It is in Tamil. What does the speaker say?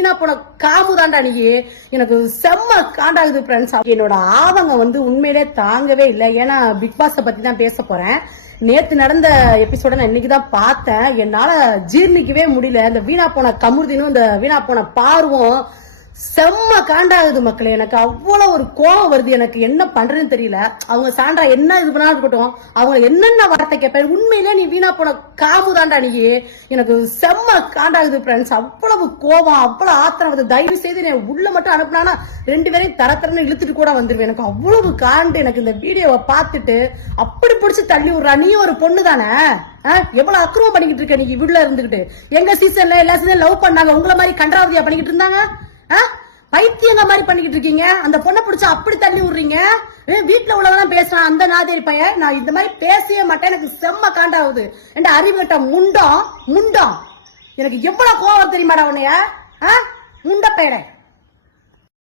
வீணா போன காமுதாண்டா நீ. எனக்கு செம்ம காண்டாகுது ஃப்ரெண்ட்ஸ். என்னோட ஆதங்க வந்து உண்மையிலே தாங்கவே இல்லை. ஏன்னா பிக் பாஸை பத்தி தான் பேச போறேன். நேத்து நடந்த எபிசோட நான் இன்னைக்குதான் பார்த்தேன். என்னால ஜீர்ணிக்கவே முடியல. இந்த வீணா போன கமுர்தினும் இந்த வீணா போன பார்வும் செம்ம காண்டாகுது மக்களே. எனக்கு அவ்வளவு ஒரு கோபம் வருது. எனக்கு என்ன பண்றதுன்னு தெரியல. அவங்க சாண்டா என்ன இது பண்ணா இருக்கட்டும், அவங்க என்னென்ன வார்த்தை கேட்பேன். உண்மையிலே நீ வீணா போன காமுதாண்டா நீ. எனக்கு செம்ம காண்டாகுது ஃப்ரெண்ட்ஸ். அவ்வளவு கோபம், அவ்வளவு ஆத்திரம் வருது. தயவு செய்து நீ உள்ள மட்டும் அனுப்புனா 2 பேரையும் தரத்தரன்னு இழுத்துட்டு கூட வந்துருவேன். எனக்கு அவ்வளவு காண்டு. எனக்கு இந்த வீடியோவை பார்த்துட்டு அப்படி பிடிச்சி தள்ளி விடுறா. நீ ஒரு பொண்ணு தானே, எவ்வளவு அக்கிரமம் பண்ணிக்கிட்டு இருக்க நீ வீட்டுல இருந்துகிட்டு. எங்க சீசன்ல எல்லா சீசன் லவ் பண்ணாங்க, உங்களை மாதிரி கன்றாவதியா பண்ணிக்கிட்டு இருந்தாங்க. பைத்தியங்க மாதிரி பண்ணிக்கிட்டு இருக்கீங்க. அந்த பொண்ணை பிடிச்சா அப்படி தள்ளி விடுறீங்க. வீட்டுல உள்ளவெல்லாம் பேசுறான் அந்த நாதேரி பையன். நான் இந்த மாதிரி பேசவே மாட்டேன். எனக்கு செம்ம காண்டாகுது. என்ற அறிவுட்ட முண்டம் முண்டம். எனக்கு எவ்வளவு கோவம் தெரியுமாடா உன்னைய முண்ட பையனை.